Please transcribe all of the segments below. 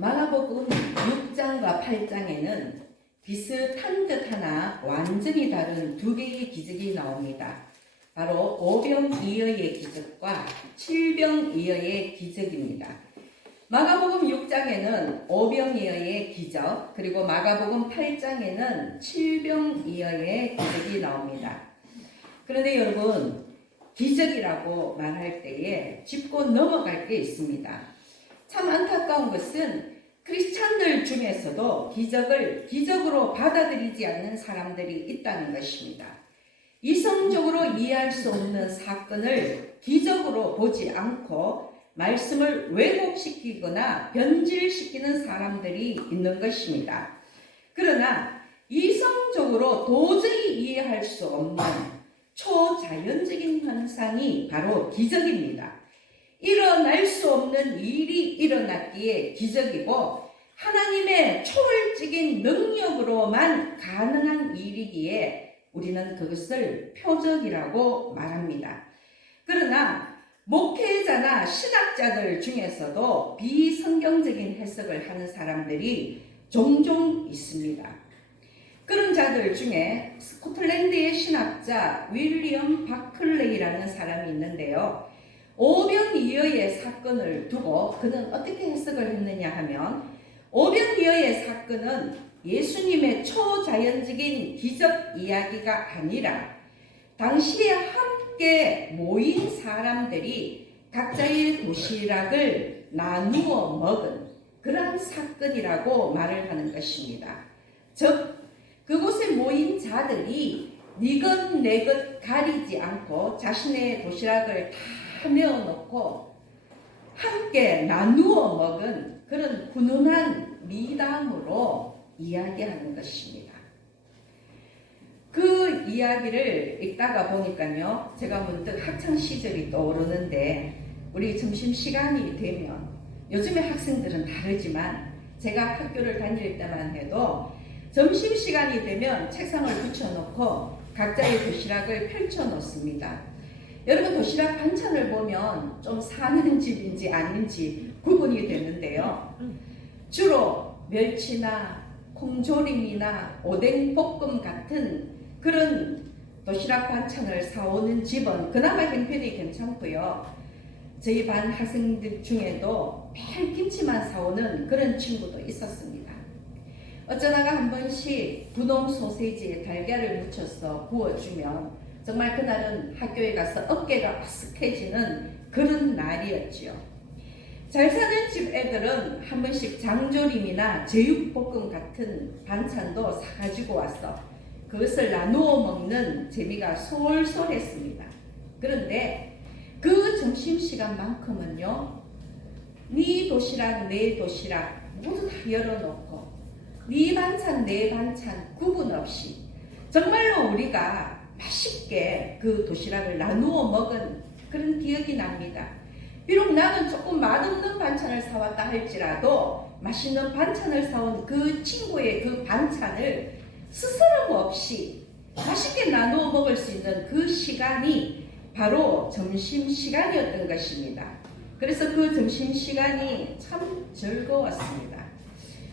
마가복음 6장과 8장에는 비슷한 듯 하나 완전히 다른 두 개의 기적이 나옵니다. 바로 오병이어의 기적과 칠병이어의 기적입니다. 마가복음 6장에는 오병이어의 기적, 그리고 마가복음 8장에는 칠병이어의 기적이 나옵니다. 그런데 여러분, 기적이라고 말할 때에 짚고 넘어갈 게 있습니다. 참 안타까운 것은 크리스찬들 중에서도 기적을 기적으로 받아들이지 않는 사람들이 있다는 것입니다. 이성적으로 이해할 수 없는 사건을 기적으로 보지 않고 말씀을 왜곡시키거나 변질시키는 사람들이 있는 것입니다. 그러나 이성적으로 도저히 이해할 수 없는 초자연적인 현상이 바로 기적입니다. 일어날 수 없는 일이 일어났기에 기적이고, 하나님의 초월적인 능력으로만 가능한 일이기에 우리는 그것을 표적이라고 말합니다. 그러나 목회자나 신학자들 중에서도 비성경적인 해석을 하는 사람들이 종종 있습니다. 그런 자들 중에 스코틀랜드의 신학자 윌리엄 바클레이라는 사람이 있는데요. 오병이어의 사건을 두고 그는 어떻게 해석을 했느냐 하면, 오병이어의 사건은 예수님의 초자연적인 기적 이야기가 아니라 당시에 함께 모인 사람들이 각자의 도시락을 나누어 먹은 그런 사건이라고 말을 하는 것입니다. 즉, 그곳에 모인 자들이 니것 내것 가리지 않고 자신의 도시락을 다 메어놓고 함께 나누어 먹은 그런 훈훈한 미담으로 이야기하는 것입니다. 그 이야기를 읽다가 보니까요, 제가 문득 학창시절이 떠오르는데, 우리 점심시간이 되면, 요즘의 학생들은 다르지만 제가 학교를 다닐 때만 해도 점심시간이 되면 책상을 붙여놓고 각자의 도시락을 펼쳐놓습니다. 여러분, 도시락 반찬을 보면 좀 사는 집인지 아닌지 구분이 되는데요. 주로 멸치나 콩조림이나 오뎅볶음 같은 그런 도시락 반찬을 사오는 집은 그나마 형편이 괜찮고요. 저희 반 학생들 중에도 매일 김치만 사오는 그런 친구도 있었습니다. 어쩌다가 한 번씩 분홍 소세지에 달걀을 묻혀서 구워주면 정말 그날은 학교에 가서 어깨가 아쓱해지는 그런 날이었지요. 잘 사는 집 애들은 한 번씩 장조림이나 제육볶음 같은 반찬도 사가지고 와서 그것을 나누어 먹는 재미가 솔솔했습니다. 그런데 그 점심시간만큼은요, 네 도시락 내 도시락 모두 다 열어놓고 네 반찬 내 반찬 구분 없이 정말로 우리가 맛있게 그 도시락을 나누어 먹은 그런 기억이 납니다. 비록 나는 조금 맛없는 반찬을 사왔다 할지라도 맛있는 반찬을 사온 그 친구의 그 반찬을 스스럼 없이 맛있게 나누어 먹을 수 있는 그 시간이 바로 점심시간이었던 것입니다. 그래서 그 점심시간이 참 즐거웠습니다.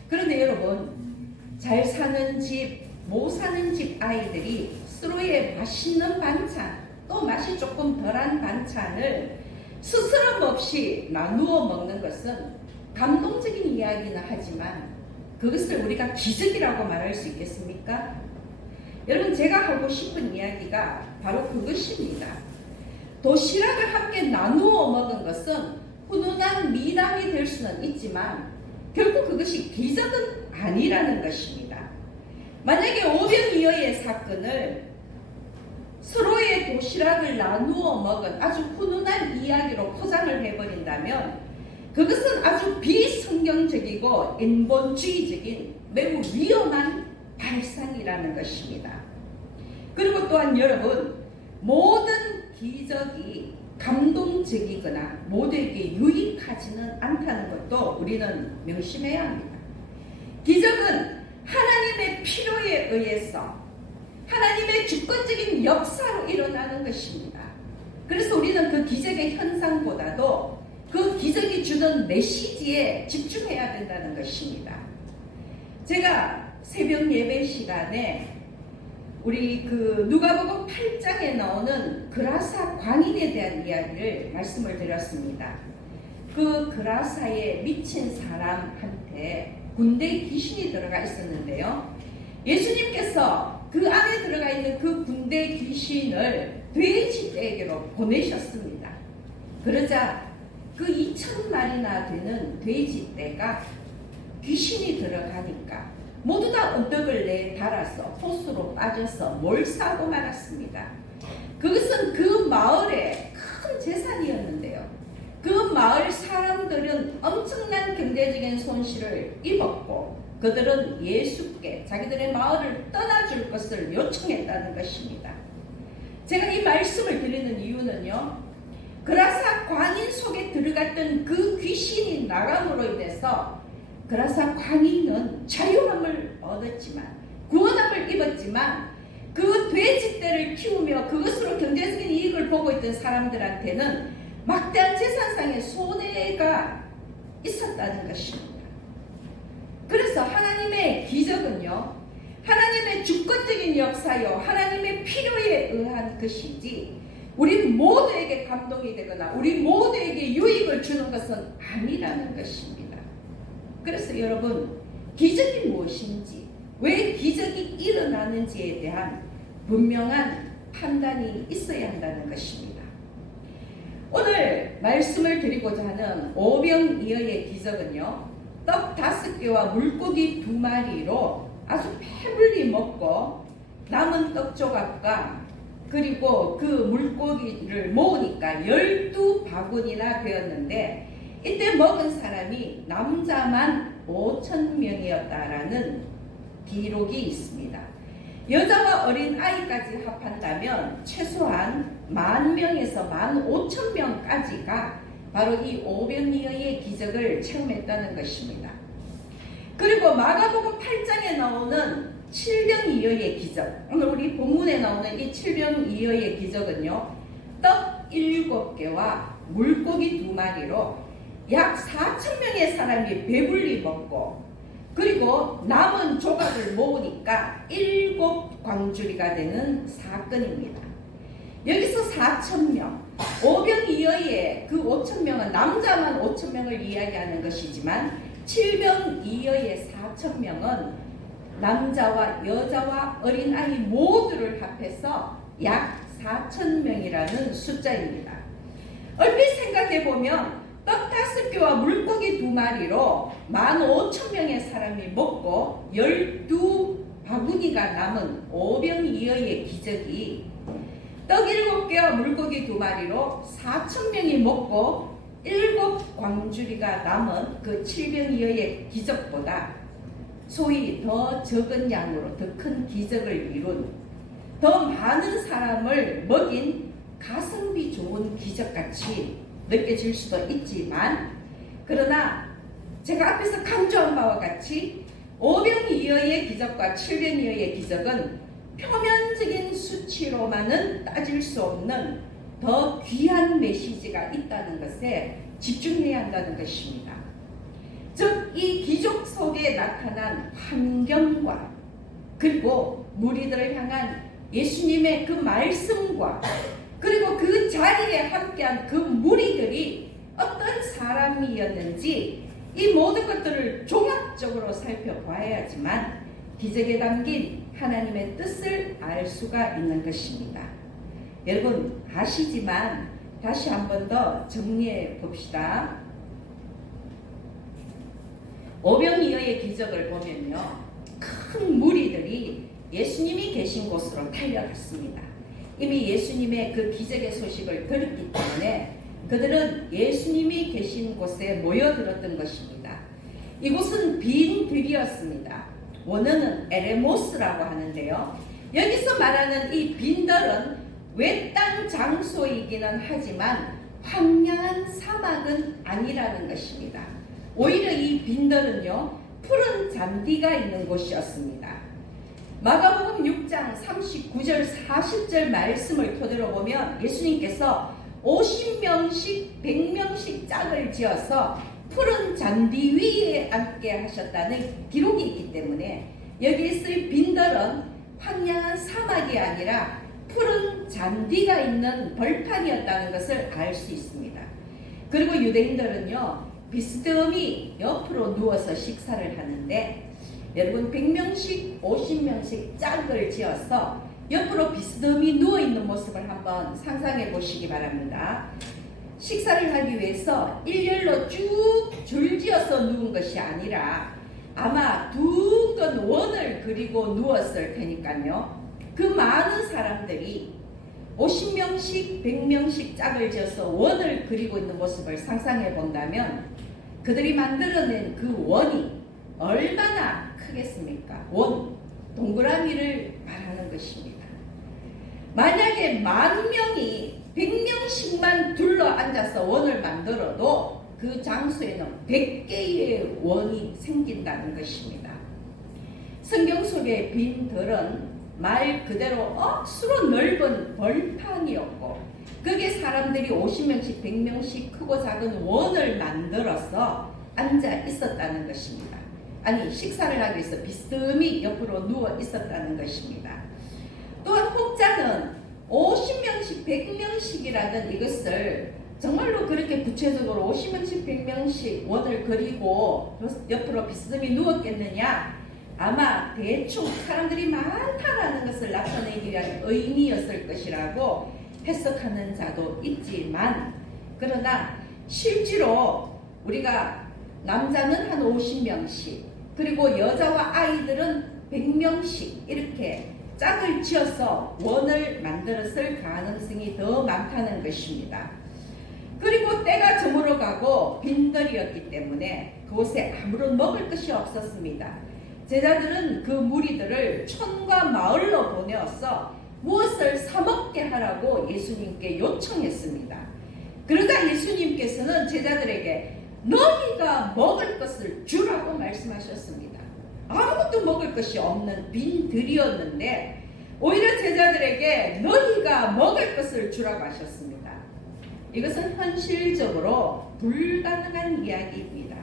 그런데 여러분, 잘 사는 집, 못 사는 집 아이들이 서로의 맛있는 반찬, 또 맛이 조금 덜한 반찬을 스스럼 없이 나누어 먹는 것은 감동적인 이야기는 하지만 그것을 우리가 기적이라고 말할 수 있겠습니까? 여러분, 제가 하고 싶은 이야기가 바로 그것입니다. 도시락을 함께 나누어 먹은 것은 훈훈한 미담이 될 수는 있지만 결국 그것이 기적은 아니라는 것입니다. 만약에 오병이어의 사건을 서로의 도시락을 나누어 먹은 아주 훈훈한 이야기로 포장을 해버린다면 그것은 아주 비성경적이고 인본주의적인 매우 위험한 발상이라는 것입니다. 그리고 또한 여러분, 모든 기적이 감동적이거나 모두에게 유익하지는 않다는 것도 우리는 명심해야 합니다. 기적은 하나님의 필요에 의해서 하나님의 주권적인 역사로 일어나는 것입니다. 그래서 우리는 그 기적의 현상보다도 그 기적이 주는 메시지에 집중해야 된다는 것입니다. 제가 새벽 예배 시간에 우리 누가복음 8장에 나오는 그라사 광인에 대한 이야기를 말씀을 드렸습니다. 그 그라사에 미친 사람한테 군대 귀신이 들어가 있었는데요. 예수님께서 그 안에 들어가 있는 그 군대 귀신을 돼지 떼기로 보내셨습니다. 그러자 그 2,000마리나 되는 돼지 떼가 귀신이 들어가니까 모두 다 언덕을 내달아서 호수로 빠져서 몰사하고 말았습니다. 그것은 그 마을의 큰 재산이었는데요. 그 마을 사람들은 엄청난 경제적인 손실을 입었고 그들은 예수께 자기들의 마을을 떠나줄 것을 요청했다는 것입니다. 제가 이 말씀을 드리는 이유는요, 그라사 광인 속에 들어갔던 그 귀신이 나감으로 인해서 그라사 광인은 자유함을 얻었지만, 구원함을 입었지만, 그 돼지떼를 키우며 그것으로 경제적인 이익을 보고 있던 사람들한테는 막대한 재산상의 손해가 있었다는 것입니다. 그래서 하나님의 기적은요, 하나님의 주권적인 역사요, 하나님의 필요에 의한 것이지 우리 모두에게 감동이 되거나 우리 모두에게 유익을 주는 것은 아니라는 것입니다. 그래서 여러분, 기적이 무엇인지, 왜 기적이 일어나는지에 대한 분명한 판단이 있어야 한다는 것입니다. 오늘 말씀을 드리고자 하는 오병이어의 기적은요, 떡 5개와 물고기 2마리로 아주 배불리 먹고 남은 떡 조각과 그리고 그 물고기를 모으니까 12바구니나 되었는데, 이때 먹은 사람이 남자만 5,000명이었다라는 기록이 있습니다. 여자와 어린 아이까지 합한다면 최소한 10,000명에서 15,000명까지가 바로 이 오병이어의 기적을 체험했다는 것입니다. 그리고 마가복음 8장에 나오는 칠병이어의 기적, 오늘 우리 본문에 나오는 이 칠병이어의 기적은요, 떡 7개와 물고기 2마리로 약 4,000명의 사람이 배불리 먹고, 그리고 남은 조각을 모으니까 7광주리가 되는 사건입니다. 여기서 4,000명, 오병이어의 그 5,000명은 남자만 5,000명을 이야기하는 것이지만, 칠병이어의 4,000명은 남자와 여자와 어린아이 모두를 합해서 약 4,000명이라는 숫자입니다. 얼핏 생각해보면 떡 5개와 물고기 2마리로 15,000명의 사람이 먹고 12바구니가 남은 오병이어의 기적이 떡 7개와 물고기 2마리로 4,000명이 먹고 7광주리가 남은 그 칠병이어의 기적보다 소위 더 적은 양으로 더 큰 기적을 이룬, 더 많은 사람을 먹인 가성비 좋은 기적같이 느껴질 수도 있지만, 그러나 제가 앞에서 강조한 바와 같이 오병이어의 기적과 칠병이어의 기적은 표면적인 수치로만은 따질 수 없는 더 귀한 메시지가 있다는 것에 집중해야 한다는 것입니다. 즉, 이 기적 속에 나타난 환경과 그리고 무리들을 향한 예수님의 그 말씀과 그리고 그 자리에 함께한 그 무리들이 어떤 사람이었는지, 이 모든 것들을 종합적으로 살펴봐야지만 기적에 담긴 하나님의 뜻을 알 수가 있는 것입니다. 여러분 아시지만 다시 한 번 더 정리해 봅시다. 오병이어의 기적을 보면요, 큰 무리들이 예수님이 계신 곳으로 달려갔습니다. 이미 예수님의 그 기적의 소식을 들었기 때문에 그들은 예수님이 계신 곳에 모여들었던 것입니다. 이곳은 빈 들이었습니다. 원어는 에레모스라고 하는데요, 여기서 말하는 이 빈들은 외딴 장소이기는 하지만 황량한 사막은 아니라는 것입니다. 오히려 이 빈들은요, 푸른 잔디가 있는 곳이었습니다. 마가복음 6장 39절 40절 말씀을 토대로 보면 예수님께서 50명씩 100명씩 짝을 지어서 푸른 잔디 위에 앉게 하셨다는 기록이 있기 때문에 여기에 쓰인 빈들은 황량한 사막이 아니라 푸른 잔디가 있는 벌판이었다는 것을 알 수 있습니다. 그리고 유대인들은요, 비스듬히 옆으로 누워서 식사를 하는데, 여러분 100명씩 50명씩 짝을 지어서 옆으로 비스듬히 누워있는 모습을 한번 상상해 보시기 바랍니다. 식사를 하기 위해서 일렬로 쭉 줄지어서 누운 것이 아니라 아마 둥근 원을 그리고 누웠을 테니까요. 그 많은 사람들이 50명씩 100명씩 짝을 지어서 원을 그리고 있는 모습을 상상해 본다면 그들이 만들어낸 그 원이 얼마나 크겠습니까? 원, 동그라미를 말하는 것입니다. 만약에 10,000명이 100명씩만 둘러 앉아서 원을 만들어도 그 장소에는 100개의 원이 생긴다는 것입니다. 성경 속의 빈들은 말 그대로 억수로 넓은 벌판이었고, 거기에 사람들이 50명씩 100명씩 크고 작은 원을 만들어서 앉아 있었다는 것입니다. 아니, 식사를 하기 위해서 비스듬히 옆으로 누워 있었다는 것입니다. 또한 혹자는 50명씩 100명씩이라는 이것을 정말로 그렇게 구체적으로 50명씩 100명씩 원을 그리고 옆으로 비스듬히 누웠겠느냐? 아마 대충 사람들이 많다라는 것을 나타내기 위한 의미였을 것이라고 해석하는 자도 있지만, 그러나 실제로 우리가 남자는 한 50명씩 그리고 여자와 아이들은 100명씩 이렇게 짝을 지어서 원을 만들었을 가능성이 더 많다는 것입니다. 그리고 때가 저물어 가고 빈들이었기 때문에 그곳에 아무런 먹을 것이 없었습니다. 제자들은 그 무리들을 촌과 마을로 보내어서 무엇을 사먹게 하라고 예수님께 요청했습니다. 그러자 예수님께서는 제자들에게 너희가 먹을 것을 주라고 말씀하셨습니다. 아무것도 먹을 것이 없는 빈들이었는데 오히려 제자들에게 너희가 먹을 것을 주라고 하셨습니다. 이것은 현실적으로 불가능한 이야기입니다.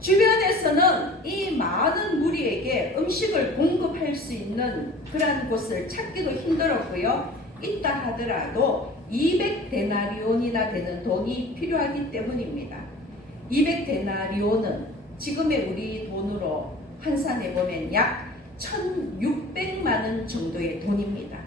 주변에서는 이 많은 무리에게 음식을 공급할 수 있는 그러한 곳을 찾기도 힘들었고요. 있다 하더라도 200데나리온이나 되는 돈이 필요하기 때문입니다. 200데나리온은 지금의 우리 돈으로 환산해 보면 약 1,600만 원 정도의 돈입니다.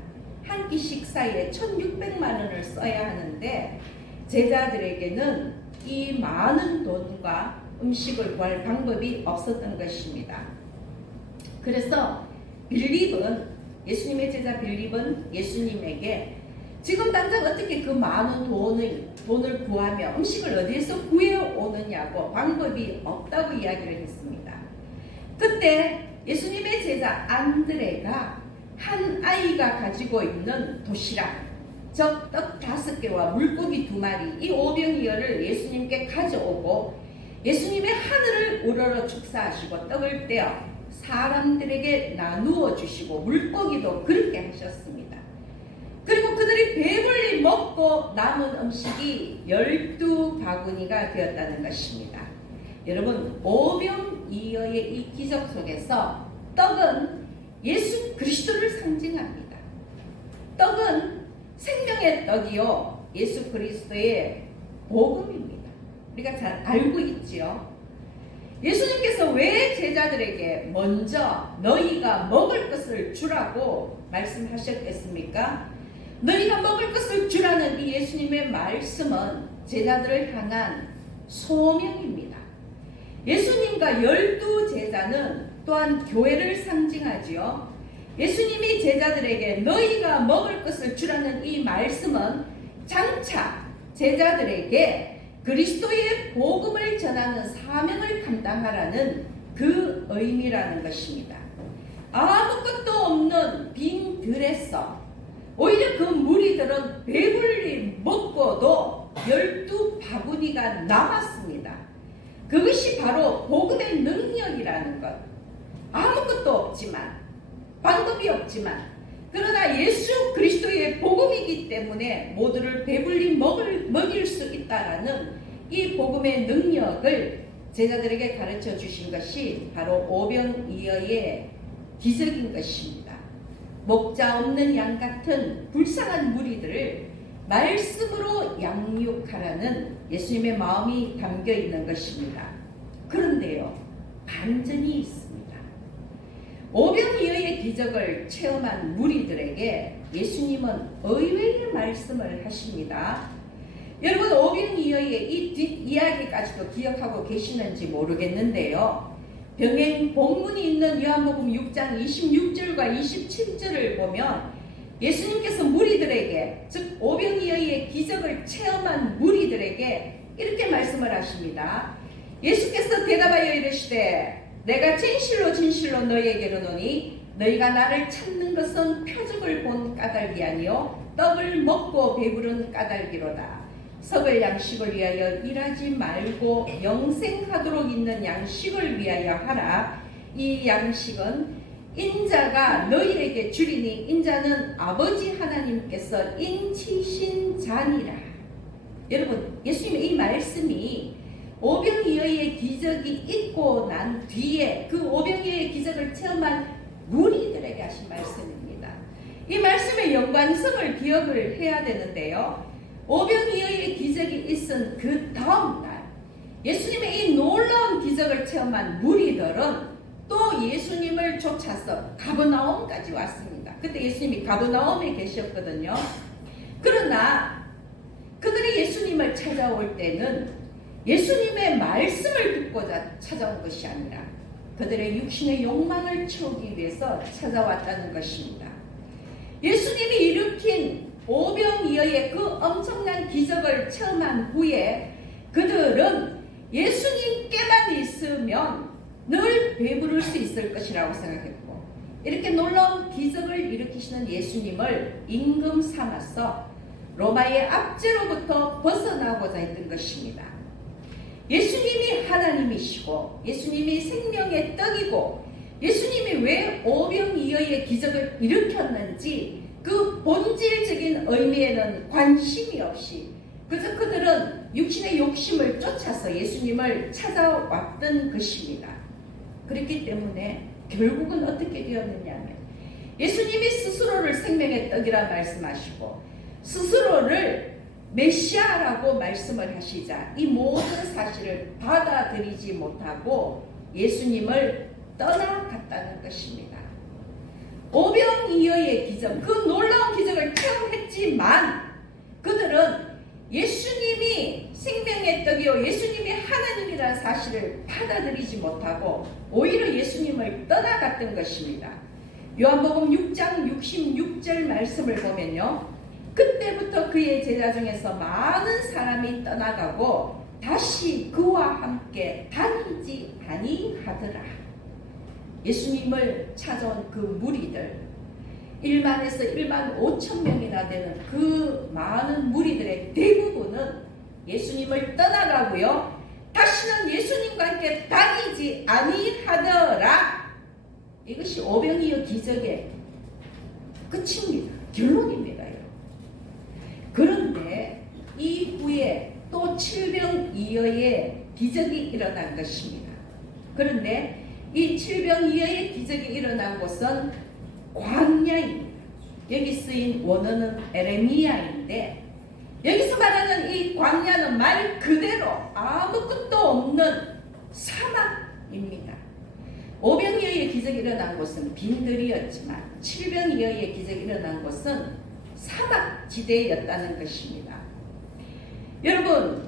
한 끼 식사에 1,600만 원을 써야 하는데 제자들에게는 이 많은 돈과 음식을 구할 방법이 없었던 것입니다. 그래서 빌립은, 예수님의 제자 빌립은 예수님에게 지금 당장 어떻게 그 많은 돈을 구하며 음식을 어디에서 구해오느냐고 방법이 없다고 이야기를 했습니다. 그때 예수님의 제자 안드레가 한 아이가 가지고 있는 도시락, 즉 떡 5개와 물고기 2마리, 이 오병이어를 예수님께 가져오고 예수님의 하늘을 우러러 축사하시고 떡을 떼어 사람들에게 나누어 주시고 물고기도 그렇게 하셨습니다. 그리고 그들이 배불리 먹고 남은 음식이 12바구니가 되었다는 것입니다. 여러분, 오병이어의 이 기적 속에서 떡은 예수 그리스도를 상징합니다. 떡은 생명의 떡이요, 예수 그리스도의 복음입니다. 우리가 잘 알고 있지요. 예수님께서 왜 제자들에게 먼저 너희가 먹을 것을 주라고 말씀하셨겠습니까? 너희가 먹을 것을 주라는 이 예수님의 말씀은 제자들을 향한 소명입니다. 예수님과 12제자는 또한 교회를 상징하지요. 예수님이 제자들에게 너희가 먹을 것을 주라는 이 말씀은 장차 제자들에게 그리스도의 복음을 전하는 사명을 감당하라는 그 의미라는 것입니다. 아무것도 없는 빈 들에서 오히려 그 무리들은 배불리 먹고도 12바구니가 남았습니다. 그것이 바로 복음의 능력이라는 것. 아무것도 없지만, 방법이 없지만 그러나 예수 그리스도의 복음이기 때문에 모두를 배불리 먹일 수 있다라는 이 복음의 능력을 제자들에게 가르쳐 주신 것이 바로 오병이어의 기적인 것입니다. 목자 없는 양 같은 불쌍한 무리들을 말씀으로 양육하라는 예수님의 마음이 담겨 있는 것입니다. 그런데요, 반전이 있습니다. 오병이어의 기적을 체험한 무리들에게 예수님은 의외의 말씀을 하십니다. 여러분, 오병이어의 이 뒷이야기까지도 기억하고 계시는지 모르겠는데요. 병행 본문이 있는 요한복음 6장 26절과 27절을 보면 예수님께서 무리들에게, 즉 오병이어의 기적을 체험한 무리들에게 이렇게 말씀을 하십니다. 예수께서 대답하여 이르시되 내가 진실로 진실로 너희에게 이르노니 너희가 나를 찾는 것은 표적을 본 까닭이 아니요 떡을 먹고 배부른 까닭이로다. 썩을 양식을 위하여 일하지 말고 영생하도록 있는 양식을 위하여 하라. 이 양식은 인자가 너희에게 주리니 인자는 아버지 하나님께서 인치신 자니라. 여러분, 예수님의 이 말씀이 오병이어의 기적이 있고 난 뒤에 그 오병이어의 기적을 체험한 무리들에게 하신 말씀입니다. 이 말씀의 연관성을 기억을 해야 되는데요. 오병이어의 기적이 있은 그 다음 날 예수님의 이 놀라운 기적을 체험한 무리들은 또 예수님을 쫓아서 가버나움까지 왔습니다. 그때 예수님이 가버나움에 계셨거든요. 그러나 그들이 예수님을 찾아올 때는 예수님의 말씀을 듣고자 찾아온 것이 아니라 그들의 육신의 욕망을 채우기 위해서 찾아왔다는 것입니다. 예수님이 일으킨 오병이어의 그 엄청난 기적을 체험한 후에 그들은 예수님께만 있으면 늘 배부를 수 있을 것이라고 생각했고, 이렇게 놀라운 기적을 일으키시는 예수님을 임금 삼아서 로마의 압제로부터 벗어나고자 했던 것입니다. 예수님이 하나님이시고 예수님이 생명의 떡이고 예수님이 왜 오병이어의 기적을 일으켰는지 그 본질적인 의미에는 관심이 없이 그저 그들은 육신의 욕심을 쫓아서 예수님을 찾아왔던 것입니다. 그렇기 때문에 결국은 어떻게 되었느냐면 예수님이 스스로를 생명의 떡이라 말씀하시고 스스로를 메시아라고 말씀을 하시자 이 모든 사실을 받아들이지 못하고 예수님을 떠나갔다는 것입니다. 오병이어의 기적, 그 놀라운 기적을 체험했지만 그들은 예수님이 생명의 떡이요 예수님이 하나님이라는 사실을 받아들이지 못하고 오히려 예수님을 떠나갔던 것입니다. 요한복음 6장 66절 말씀을 보면요, 그때부터 그의 제자 중에서 많은 사람이 떠나가고 다시 그와 함께 다니지 아니하더라. 예수님을 찾아온 그 무리들 1만에서 1만 5천 명이나 되는 그 많은 무리들의 대부분은 예수님을 떠나가고요, 다시는 예수님과 함께 다니지 아니하더라. 이것이 오병이어 기적의 끝입니다. 결론입니다. 그런데 이후에 또 칠병이어의 기적이 일어난 것입니다. 그런데 이 칠병이어의 기적이 일어난 곳은 광야입니다. 여기 쓰인 원어는 에레미야인데 여기서 말하는 이 광야는 말 그대로 아무것도 없는 사막입니다. 오병이어의 기적이 일어난 곳은 빈들이었지만 칠병이어의 기적이 일어난 곳은 사막지대였다는 것입니다. 여러분,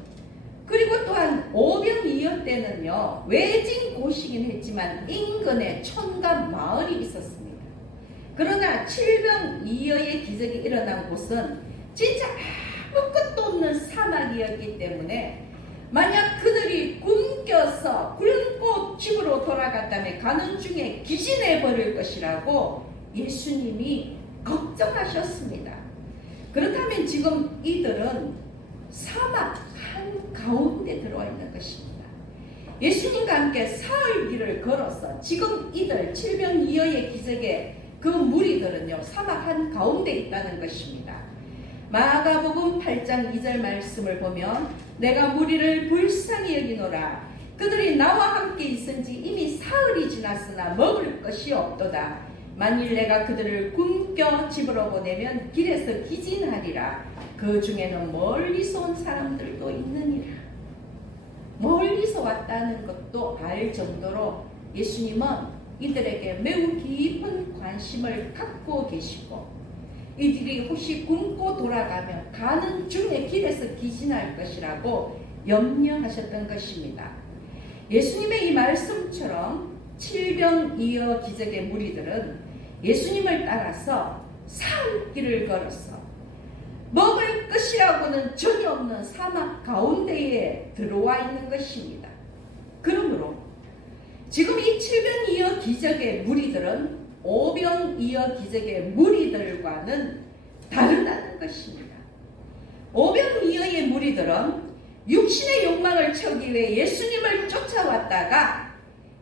그리고 또한 오병이어 때는요, 외진 곳이긴 했지만 인근에 촌과 마을이 있었습니다. 그러나 칠병이어의 기적이 일어난 곳은 진짜 아무것도 없는 사막이었기 때문에 만약 그들이 굶겨서 굶고 집으로 돌아갔다면 가는 중에 기진해 버릴 것이라고 예수님이 걱정하셨습니다. 그렇다면 지금 이들은 사막 한가운데 들어와 있는 것입니다. 예수님과 함께 사흘 길을 걸어서 지금 이들 칠병이어의 기적에 그 무리들은요 사막 한 가운데 있다는 것입니다. 마가복음 8장 2절 말씀을 보면 내가 무리를 불쌍히 여기노라. 그들이 나와 함께 있은지 이미 사흘이 지났으나 먹을 것이 없도다. 만일 내가 그들을 굶겨 집으로 보내면 길에서 기진하리라. 그 중에는 멀리서 온 사람들도 있느니라. 멀리서 왔다는 것도 알 정도로 예수님은 이들에게 매우 깊은 관심을 갖고 계시고 이들이 혹시 굶고 돌아가면 가는 중에 길에서 기진할 것이라고 염려하셨던 것입니다. 예수님의 이 말씀처럼 칠병이어 기적의 무리들은 예수님을 따라서 사흘길을 걸어서 먹을 것이라고는 전혀 없는 사막 가운데에 들어와 있는 것입니다. 그러므로 지금 이 칠병이어 기적의 무리들은 오병이어 기적의 무리들과는 다르다는 것입니다. 오병이어의 무리들은 육신의 욕망을 채우기 위해 예수님을 쫓아왔다가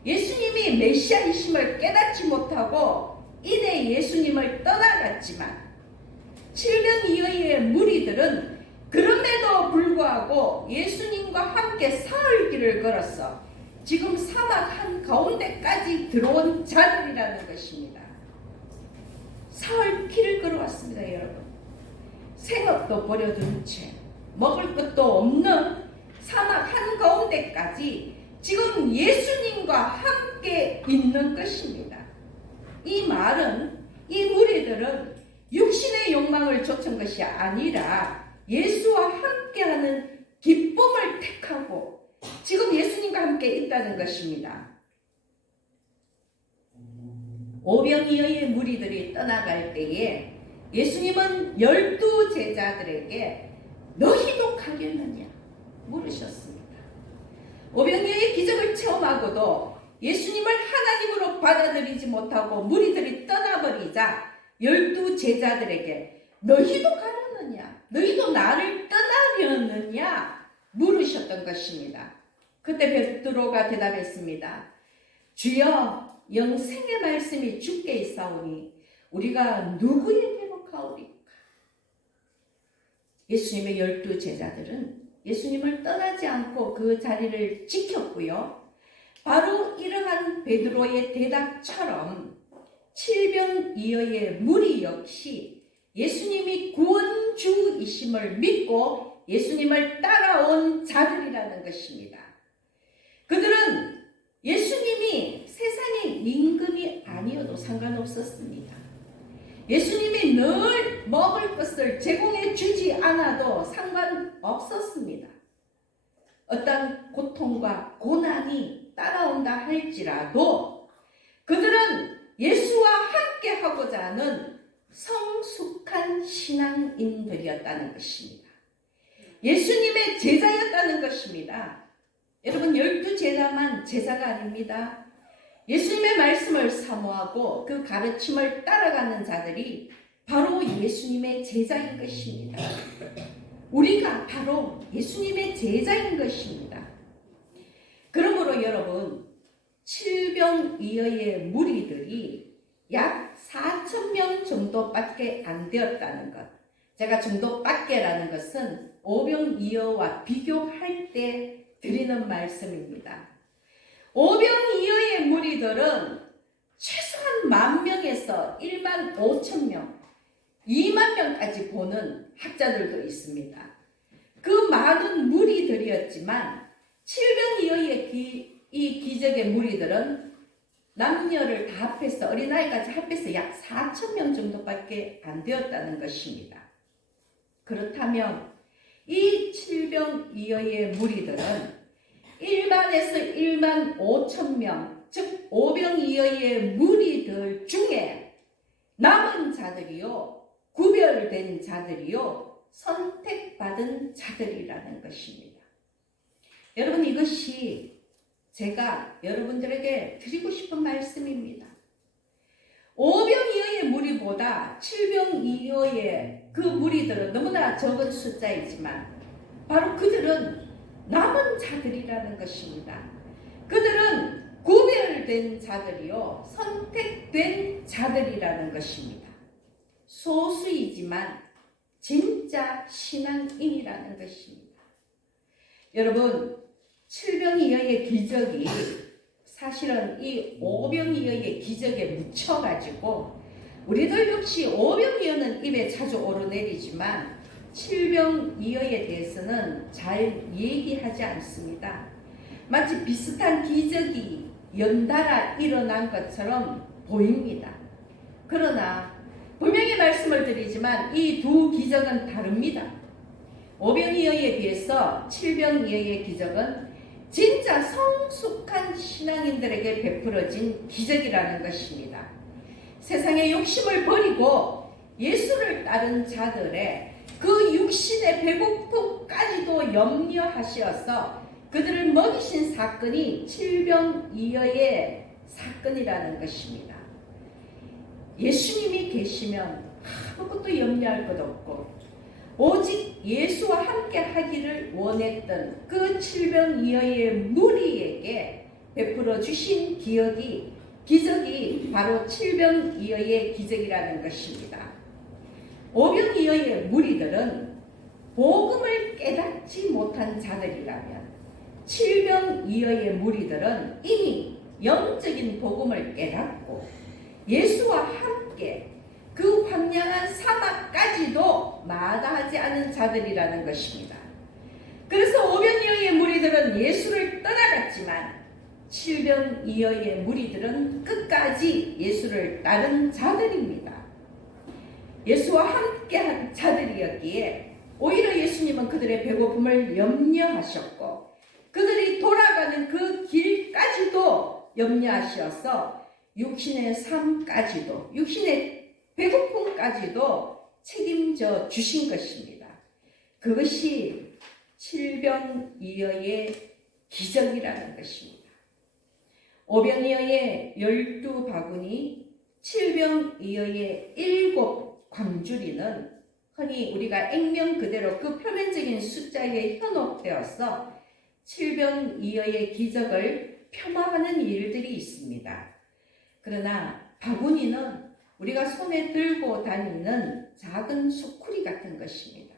예수님이 메시아이심을 깨닫지 못하고 이내 예수님을 떠나갔지만 칠병이어의 무리들은 그럼에도 불구하고 예수님과 함께 사흘길을 걸었어 지금 사막 한 가운데까지 들어온 자들이라는 것입니다. 사흘길을 걸어왔습니다, 여러분. 생업도 버려둔 채 먹을 것도 없는 사막 한 가운데까지 지금 예수님과 함께 있는 것입니다. 이 말은 이 무리들은 육신의 욕망을 좇은 것이 아니라 예수와 함께하는 기쁨을 택하고 지금 예수님과 함께 있다는 것입니다. 오병이어의 무리들이 떠나갈 때에 예수님은 12 제자들에게 너희도 가겠느냐 물으셨습니다. 오병이어의 기적을 체험하고도 예수님을 하나님으로 받아들이지 못하고 무리들이 떠나버리자 12 제자들에게 너희도 가려느냐 너희도 나를 떠나려느냐 물으셨던 것입니다. 그때 베드로가 대답했습니다. 주여 영생의 말씀이 주께 있사오니 우리가 누구에게로 가오리까? 예수님의 12 제자들은 예수님을 떠나지 않고 그 자리를 지켰고요. 바로 이러한 베드로의 대답처럼 칠병이어의 무리 역시 예수님이 구원주이심을 믿고 예수님을 따라온 자들이라는 것입니다. 그들은 예수님이 세상의 임금이 아니어도 상관없었습니다. 예수님이 늘 먹을 것을 제공해 주지 않아도 상관없었습니다. 어떤 고통과 고난이 따라온다 할지라도 그들은 예수와 함께 하고자 하는 성숙한 신앙인들이었다는 것입니다. 예수님의 제자였다는 것입니다. 여러분 12 제자만 제자가 아닙니다. 예수님의 말씀을 사모하고 그 가르침을 따라가는 자들이 바로 예수님의 제자인 것입니다. 우리가 바로 예수님의 제자인 것입니다. 그러므로 여러분 칠병이어의 무리들이 약 4,000명 정도밖에 안 되었다는 것. 제가 정도밖에라는 것은 오병이어와 비교할 때 드리는 말씀입니다. 오병이어의 무리들은 최소한 10,000명에서 15,000명, 20,000명까지 보는 학자들도 있습니다. 그 많은 무리들이었지만 칠병이어의 이 기적의 무리들은 남녀를 다 합해서 어린아이까지 합해서 약 4,000명 정도밖에 안 되었다는 것입니다. 그렇다면 이 칠병이어의 무리들은 1만에서 15,000명, 즉 오병이어의 무리들 중에 남은 자들이요, 구별된 자들이요, 선택받은 자들이라는 것입니다. 여러분 이것이 제가 여러분들에게 드리고 싶은 말씀입니다. 오병이어의 무리보다 칠병이어의 그 무리들은 너무나 적은 숫자이지만 바로 그들은 남은 자들이라는 것입니다. 그들은 구별된 구별된 자들이요, 선택된 자들이라는 것입니다. 소수이지만 진짜 신앙인이라는 것입니다. 여러분, 칠병이어의 기적이 사실은 이 오병이어의 기적에 묻혀가지고 우리들 역시 오병이어는 입에 자주 오르내리지만 칠병이어에 대해서는 잘 얘기하지 않습니다. 마치 비슷한 기적이 연달아 일어난 것처럼 보입니다. 그러나 분명히 말씀을 드리지만 이 두 기적은 다릅니다. 오병이어에 비해서 칠병이어의 기적은 진짜 성숙한 신앙인들에게 베풀어진 기적이라는 것입니다. 세상의 욕심을 버리고 예수를 따른 자들의 그 육신의 배고픔까지도 염려하시어서 그들을 먹이신 사건이 칠병이어의 사건이라는 것입니다. 예수님이 계시면 아무것도 염려할 것 없고 오직 예수와 함께 하기를 원했던 그 칠병이어의 무리에게 베풀어 주신 기적이 바로 칠병이어의 기적이라는 것입니다. 오병이어의 무리들은 복음을 깨닫지 못한 자들이라면 칠병이어의 무리들은 이미 영적인 복음을 깨닫고 예수와 함께 그 황량한 사막까지도 마다하지 않은 자들이라는 것입니다. 그래서 오병이어의 무리들은 예수를 떠나갔지만 칠병이어의 무리들은 끝까지 예수를 따른 자들입니다. 예수와 함께한 자들이었기에 오히려 예수님은 그들의 배고픔을 염려하셨고 그들이 돌아가는 그 길까지도 염려하셔서 육신의 삶까지도 육신의 배고픔까지도 책임져 주신 것입니다. 그것이 칠병이어의 기적이라는 것입니다. 오병이어의 12바구니, 칠병이어의 7 광주리는 흔히 우리가 액면 그대로 그 표면적인 숫자에 현혹되어서 칠병이어의 기적을 폄하하는 일들이 있습니다. 그러나 바구니는 우리가 손에 들고 다니는 작은 수쿠리 같은 것입니다.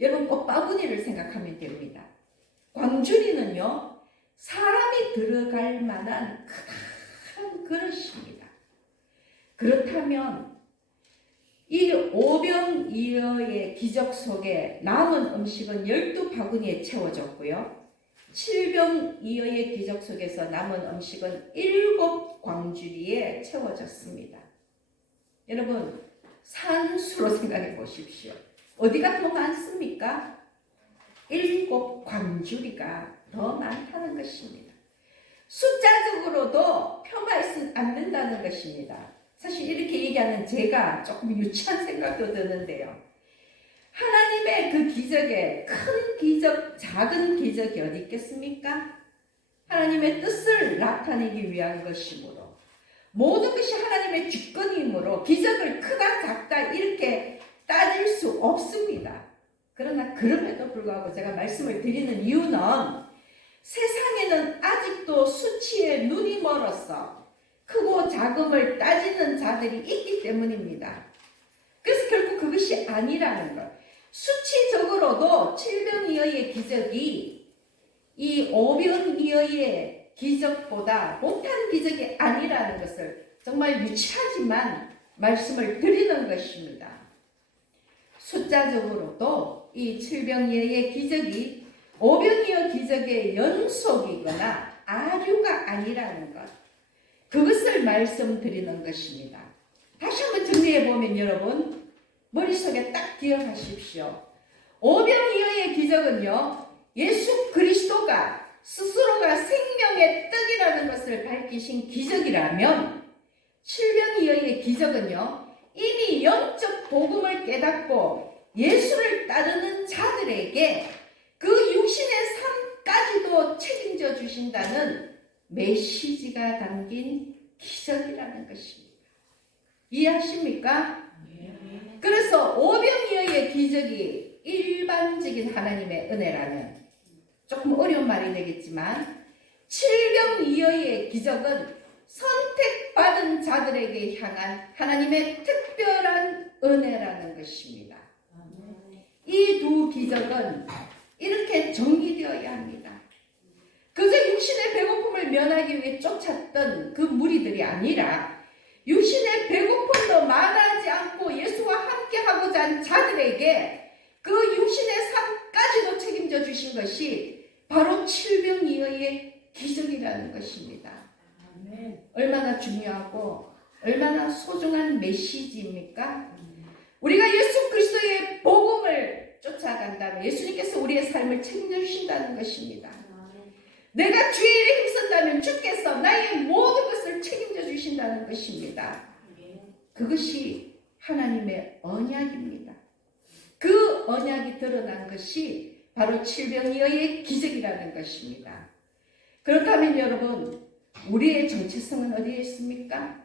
여러분, 꽃바구니를 생각하면 됩니다. 광주리는요, 사람이 들어갈 만한 큰 그릇입니다. 그렇다면 이 오병이어의 기적 속에 남은 음식은 12바구니에 채워졌고요. 칠병이어의 기적 속에서 남은 음식은 7 광주리에 채워졌습니다. 여러분, 산수로 생각해 보십시오. 어디가 더 많습니까? 7 광주리가 더 많다는 것입니다. 숫자적으로도 폄하해서는 안 된다는 것입니다. 사실 이렇게 얘기하는 제가 조금 유치한 생각도 드는데요. 하나님의 그 기적에 큰 기적, 작은 기적이 어디 있겠습니까? 하나님의 뜻을 나타내기 위한 것이므로 모든 것이 하나님의 주권이므로 기적을 크다 작다 이렇게 따질 수 없습니다. 그러나 그럼에도 불구하고 제가 말씀을 드리는 이유는 세상에는 아직도 수치에 눈이 멀어서 크고 작음을 따지는 자들이 있기 때문입니다. 그래서 결국 그것이 아니라는 것. 수치적으로도 칠병이어의 기적이 이 오병이어의 기적보다 못한 기적이 아니라는 것을 정말 유치하지만 말씀을 드리는 것입니다. 숫자적으로도 이 칠병이어의 기적이 오병이어 기적의 연속이거나 아류가 아니라는 것. 그것을 말씀드리는 것입니다. 다시 한번 정리해보면 여러분 머릿속에 딱 기억하십시오. 오병이어의 기적은요, 예수 그리스도가 스스로가 생명의 떡이라는 것을 밝히신 기적이라면 칠병이어의 기적은요, 이미 영적 복음을 깨닫고 예수를 따르는 자들에게 그 육신의 삶까지도 책임져 주신다는 메시지가 담긴 기적이라는 것입니다. 이해하십니까? 그래서 오병이어의 기적이 일반적인 하나님의 은혜라면 조금 어려운 말이 되겠지만 칠병이어의 기적은 선택받은 자들에게 향한 하나님의 특별한 은혜라는 것입니다. 이 두 기적은 이렇게 정의되어야 합니다. 그저 육신의 배고픔을 면하기 위해 쫓았던 그 무리들이 아니라 육신의 배고픔도 만하지 않고 예수와 함께하고자 한 자들에게 그 육신의 삶까지도 책임져 주신 것이 바로 칠병이어의 기적이라는 것입니다. 얼마나 중요하고 얼마나 소중한 메시지입니까? 우리가 예수 그리스도의 복음을 쫓아간다면 예수님께서 우리의 삶을 책임져 주신다는 것입니다. 내가 주의 일에 힘쓴다면 주께서 나의 모든 것을 책임져 주신다는 것입니다. 그것이 하나님의 언약입니다. 그 언약이 드러난 것이 바로 칠병이어의 기적이라는 것입니다. 그렇다면 여러분, 우리의 정체성은 어디에 있습니까?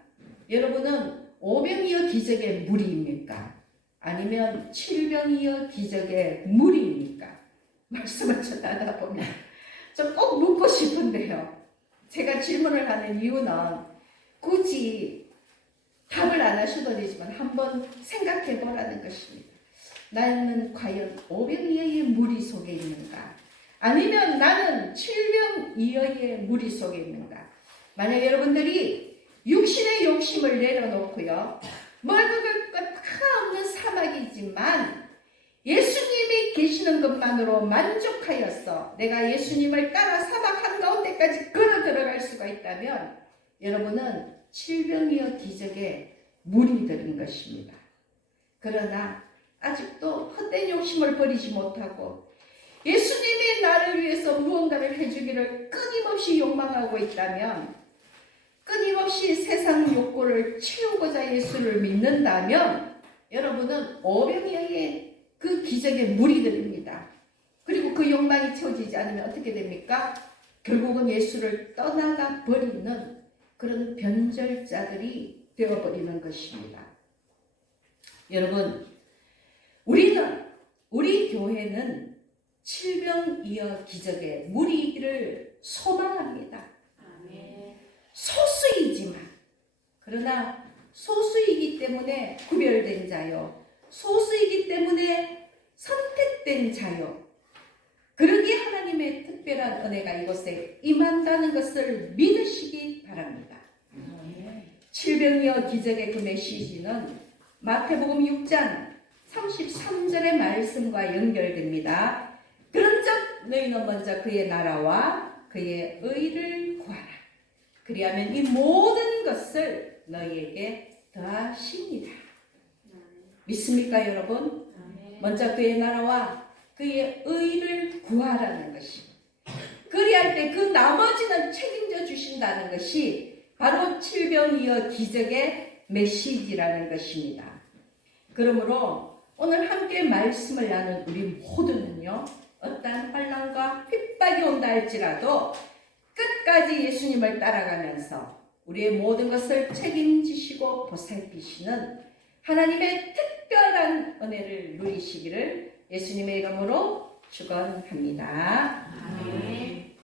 여러분은 오병이어 기적의 무리입니까? 아니면 칠병이어 기적의 무리입니까? 말씀을 전하다 보면 좀 꼭 묻고 싶은데요. 제가 질문을 하는 이유는 굳이 답을 안 하셔도 되지만 한번 생각해 보라는 것입니다. 나는 과연 오병이어의 무리 속에 있는가? 아니면 나는 칠병이어의 무리 속에 있는가? 만약 여러분들이 육신의 욕심을 내려놓고요, 먹을 것 하나 없는 사막이지만 예수님이 계시는 것만으로 만족하여서 내가 예수님을 따라 사막 한가운데까지 걸어 들어갈 수가 있다면 여러분은 칠병이어 기적의 무리들인 것입니다. 그러나 아직도 헛된 욕심을 버리지 못하고 예수님이 나를 위해서 무언가를 해주기를 끊임없이 욕망하고 있다면, 끊임없이 세상 욕구를 채우고자 예수를 믿는다면 여러분은 오병이어의 그 기적의 무리들입니다. 그리고 그 욕망이 채워지지 않으면 어떻게 됩니까? 결국은 예수를 떠나가 버리는 그런 변절자들이 되어버리는 것입니다. 여러분, 우리 교회는 칠병이어 기적의 무리를 소망합니다. 소수이지만, 그러나 소수이기 때문에 구별된 자요, 소수이기 때문에 선택된 자요, 그러기에 하나님의 특별한 은혜가 이곳에 임한다는 것을 믿으시기 바랍니다. 칠병이어 기적의 그 메시지는 마태복음 6장 33절의 말씀과 연결됩니다. 그런즉 너희는 먼저 그의 나라와 그의 의를 구하라. 그리하면 이 모든 것을 너희에게 더하시니라. 믿습니까, 여러분? 먼저 그의 나라와 그의 의를 구하라는 것입니다. 그리할 때 그 나머지는 책임져 주신다는 것이 바로 칠병이어 기적의 메시지라는 것입니다. 그러므로 오늘 함께 말씀을 나눈 우리 모두는요, 어떠한 환난과 핍박이 온다 할지라도 끝까지 예수님을 따라가면서 우리의 모든 것을 책임지시고 보살피시는 하나님의 특별한 은혜를 누리시기를 예수님의 이름으로 축원합니다. 아멘.